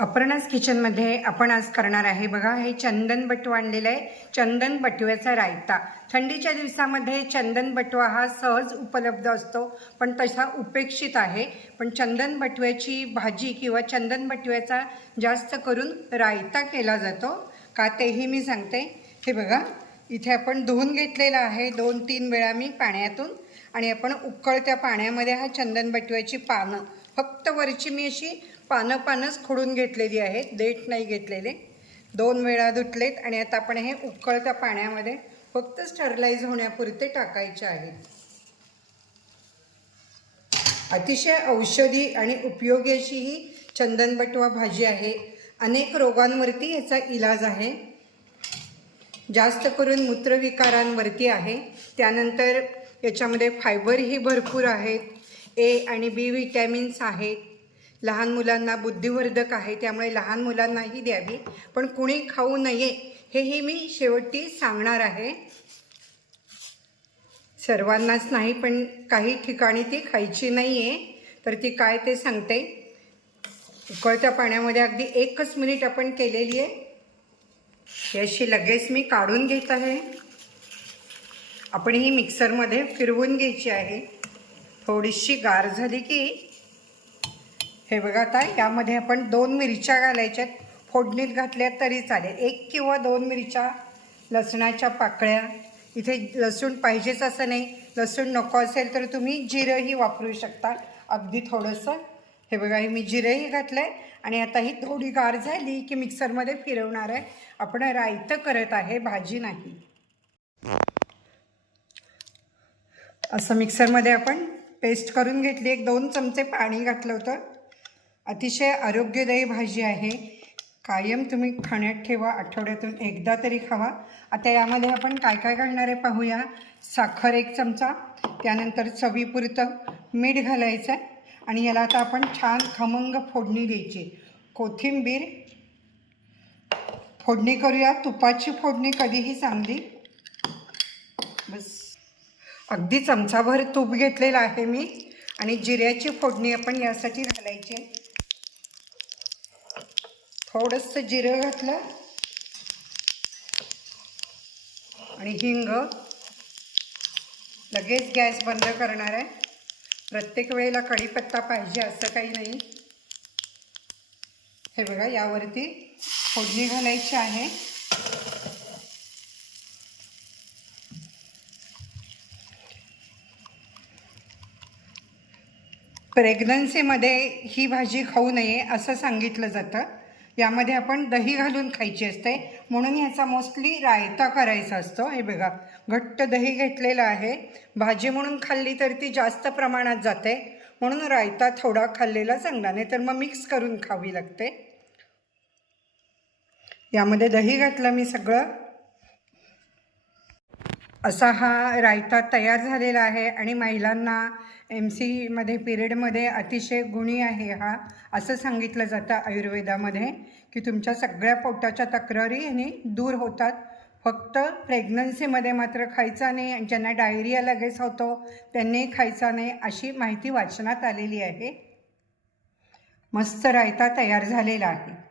अपर्णास किचनमध्ये आपण आज करणार आहे. बघा हे चंदन बटू आणलेलं आहे. चंदन बटव्याचा रायता. थंडीच्या दिवसामध्ये चंदन बटवा हा सहज उपलब्ध असतो पण तसा उपेक्षित आहे. पण चंदन बटव्याची भाजी किंवा चंदन बटव्याचा जास्त करून रायता केला जातो. का तेही मी सांगते. हे बघा इथे आपण धुवून घेतलेला आहे. दोन तीन वेळा मी पाण्यातून. आणि आपण उकळत्या पाण्यामध्ये हा चंदन बटव्याची पानं. फक्त वरची मी अशी पानं पानंच खोडून घेतलेली आहेत. देठ नाही घेतलेले. दोन वेळा धुतलेत आणि आता आपण हे उकळत्या पाण्यामध्ये फक्त स्टरलाइज होण्यापुरते टाकायचे आहेत. अतिशय औषधी आणि उपयोगी अशी ही चंदन बटवा भाजी आहे. अनेक रोगांवरती याचा इलाज आहे. जास्त करून मूत्रविकारांवरती आहे. त्यानंतर याच्यामध्ये फायबरही भरपूर आहेत. ए आणि बी विटॅमिन्स आहेत. लहान मुलांना बुद्धिवर्धक आहे त्यामुळे लहान मुलांनाही द्यावी. पण कुणी खाऊ नये हेही मी शेवटी सांगणार आहे. सर्वांनाच नाही पण काही ठिकाणी ती खायची नाही आहे तर ती काय ते सांगते. उकळत्या पाण्यामध्ये अगदी एकच मिनिट आपण केलेली आहे. याशी लगेच मी काढून घेत आहे. आपण ही मिक्सरमध्ये फिरवून घ्यायची आहे. थोडीशी गार झाली की हे बघा आता यामध्ये आपण दोन मिरच्या घालायच्यात फोडणीत घातल्या तरी चालेल. एक किंवा दोन मिरच्या लसणाच्या पाकळ्या. इथे लसूण पाहिजेच असं नाही. लसूण नको असेल तर तुम्ही जिरंही वापरू शकता. अगदी थोडंसं. हे बघा हे मी जिरंही घातलं आहे आणि आता ही थोडी गार झाली की मिक्सरमध्ये फिरवणार आहे. आपण रायतं करत आहे भाजी नाही. असं मिक्सरमध्ये आपण पेस्ट करून घेतली. एक दोन चमचे पाणी घातलं होतं. अतिशय आरोग्यदायी भाजी आहे. कायम तुम्ही खाण्यात ठेवा आठवड्यातून एकदा तरी खावा. आता यामध्ये आपण काय काय घालणार आहे पाहूया. साखर एक चमचा त्यानंतर चवीपुरतं मीठ घालायचं आहे आणि याला आता आपण छान खमंग फोडणी द्यायची. कोथिंबीर फोडणी करूया. तुपाची फोडणी कधीही चांगली बस. अगदी चमचाभर तूप घेतलेलं आहे मी आणि जिऱ्याची फोडणी आपण यासाठी घालायची. आहे. थोडंसं जिरं घातलं. आणि हिंग. लगेच गॅस बंद करणार आहे. प्रत्येक वेळेला कढीपत्ता पाहिजे असं काही नाही. हे बघा यावरती फोडणी घालायची आहे. प्रेग्नन्सीमध्ये ही भाजी खाऊ नये असं सांगितलं जातं. यामध्ये आपण दही घालून खायची असते. म्हणून ह्याचा मोस्टली रायता करायचा असतो. हे बघा घट्ट दही घेतलेलं आहे. भाजी म्हणून खाल्ली तर ती जास्त प्रमाणात जाते. म्हणून रायता थोडा खाल्लेला चांगला नाही तर मग मिक्स करून खावी लागते. यामध्ये दही घातलं मी सगळं. असा हा रायता तयार झालेला आहे आणि महिलांना एम सीमध्ये पिरियडमध्ये अतिशय गुणी आहे हा. असं सांगितलं जातं आयुर्वेदामध्ये की तुमच्या सगळ्या पोटाच्या तक्रारी ह्याने दूर होतात. फक्त प्रेग्नन्सीमध्ये मात्र खायचा नाही आणि ज्यांना डायरिया लगेच होतो त्यांनी खायचा नाही अशी माहिती वाचनात आलेली आहे. मस्त रायता तयार झालेला आहे.